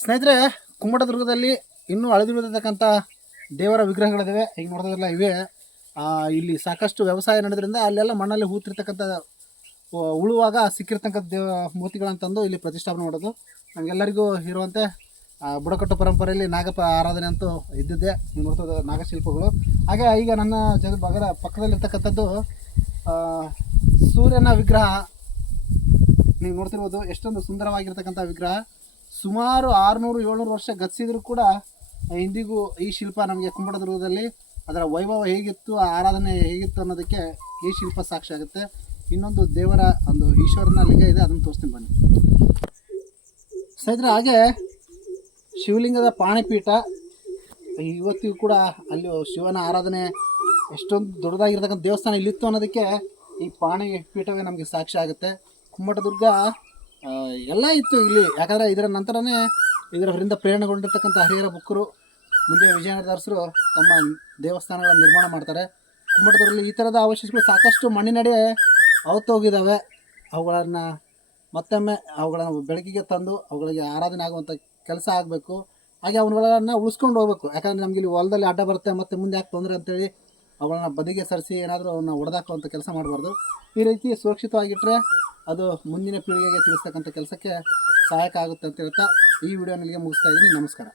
ಸ್ನೇಹಿತರೆ, ಕುಮ್ಮಟದುರ್ಗದಲ್ಲಿ ಇನ್ನೂ ಅಳಿದುಳಿದಿರ್ತಕ್ಕಂಥ ದೇವರ ವಿಗ್ರಹಗಳಿವೆ. ಈಗ ನೋಡೋದ್ರಲ್ಲ ಇವೆ. ಇಲ್ಲಿ ಸಾಕಷ್ಟು ವ್ಯವಸಾಯ ನಡೆದ್ರಿಂದ ಅಲ್ಲೆಲ್ಲ ಮಣ್ಣಲ್ಲಿ ಹೂತಿರ್ತಕ್ಕಂಥ ಉಳುವಾಗ ಸಿಕ್ಕಿರ್ತಕ್ಕಂಥ ಮೂರ್ತಿಗಳಂತಂದು ಇಲ್ಲಿ ಪ್ರತಿಷ್ಠಾಪನೆ ಮಾಡೋದು. ನಮಗೆಲ್ಲರಿಗೂ ಇರುವಂತೆ ಬುಡಕಟ್ಟು ಪರಂಪರೆಯಲ್ಲಿ ನಾಗಪ್ಪ ಆರಾಧನೆ ಅಂತೂ ಇದ್ದಿದ್ದೆ. ನೀವು ನೋಡ್ತದೆ ನಾಗಶಿಲ್ಪಗಳು. ಹಾಗೆ ಈಗ ನನ್ನ ಪಕ್ಕದಲ್ಲಿರ್ತಕ್ಕಂಥದ್ದು ಸೂರ್ಯನ ವಿಗ್ರಹ. ನೀವು ನೋಡ್ತಿರ್ಬೋದು ಎಷ್ಟೊಂದು ಸುಂದರವಾಗಿರ್ತಕ್ಕಂಥ ವಿಗ್ರಹ. ಸುಮಾರು 600-700 ವರ್ಷ ಗತಿಸಿದ್ರು ಕೂಡ ಇಂದಿಗೂ ಈ ಶಿಲ್ಪ ನಮಗೆ ಕುಮ್ಮಟದುರ್ಗದಲ್ಲಿ ಅದರ ವೈಭವ ಹೇಗಿತ್ತು, ಆರಾಧನೆ ಹೇಗಿತ್ತು ಅನ್ನೋದಕ್ಕೆ ಈ ಶಿಲ್ಪ ಸಾಕ್ಷಿ ಆಗುತ್ತೆ. ಇನ್ನೊಂದು ದೇವರ ಒಂದು ಈಶ್ವರನ ಲಿಂಗ ಇದೆ, ಅದನ್ನು ತೋರಿಸ್ತೀನಿ ಬನ್ನಿ ಸ್ನೇಹಿತರೆ. ಹಾಗೆ ಶಿವಲಿಂಗದ ಪಾಣಿಪೀಠ ಇವತ್ತಿಗೂ ಕೂಡ ಅಲ್ಲಿ ಶಿವನ ಆರಾಧನೆ ಎಷ್ಟೊಂದು ದೊಡ್ಡದಾಗಿರ್ತಕ್ಕಂಥ ದೇವಸ್ಥಾನ ಇಲ್ಲಿತ್ತು ಅನ್ನೋದಕ್ಕೆ ಈ ಪಾಣಿಪೀಠವೇ ನಮಗೆ ಸಾಕ್ಷಿ ಆಗುತ್ತೆ. ಕುಮ್ಮಟದುರ್ಗ ಎಲ್ಲ ಇತ್ತು ಇಲ್ಲಿ, ಯಾಕಂದರೆ ಇದರ ನಂತರನೇ ಇದರಿಂದ ಪ್ರೇರಣೆಗೊಂಡಿರ್ತಕ್ಕಂಥ ಹರಿಹರ ಬುಕ್ಕರು ಮುಂದೆ ವಿಜಯನಗರ ಅರಸರು ತಮ್ಮ ದೇವಸ್ಥಾನಗಳನ್ನು ನಿರ್ಮಾಣ ಮಾಡ್ತಾರೆ. ಕುಮ್ಮಟದುರ್ಗದಲ್ಲಿ ಈ ಥರದ ಅವಶೇಷಗಳು ಸಾಕಷ್ಟು ಮಣ್ಣಿನಡೆ ಅವತ್ತೋಗಿದ್ದಾವೆ. ಅವುಗಳನ್ನು ಮತ್ತೊಮ್ಮೆ ಅವುಗಳನ್ನು ಬೆಳಕಿಗೆ ತಂದು ಅವುಗಳಿಗೆ ಆರಾಧನೆ ಆಗುವಂಥ ಕೆಲಸ ಆಗಬೇಕು. ಹಾಗೆ ಅವುಗಳನ್ನು ಉಳಿಸ್ಕೊಂಡು ಹೋಗ್ಬೇಕು. ಯಾಕಂದರೆ ನಮಗೆ ಇಲ್ಲಿ ಹೊಲದಲ್ಲಿ ಅಡ್ಡ ಬರುತ್ತೆ, ಮತ್ತು ಮುಂದೆ ಯಾಕೆ ತೊಂದರೆ ಅಂತೇಳಿ ಅವುಗಳನ್ನ ಬದಿಗೆ ಸರಿಸಿ ಏನಾದರೂ ಅವನ್ನ ಹೊಡೆದಾಕುವಂಥ ಕೆಲಸ ಮಾಡಬಾರ್ದು. ಈ ರೀತಿ ಸುರಕ್ಷಿತವಾಗಿಟ್ಟರೆ ಅದು ಮುಂದಿನ ಪೀಳಿಗೆಗೆ ತಿಳಿಸ್ತಕ್ಕಂಥ ಕೆಲಸಕ್ಕೆ ಸಹಾಯಕ ಆಗುತ್ತೆ ಅಂತ ಹೇಳ್ತಾ ಈ ವಿಡಿಯೋ ನಿಮಗೆ ಮುಗಿಸ್ತಾ ಇದ್ದೀನಿ. ನಮಸ್ಕಾರ.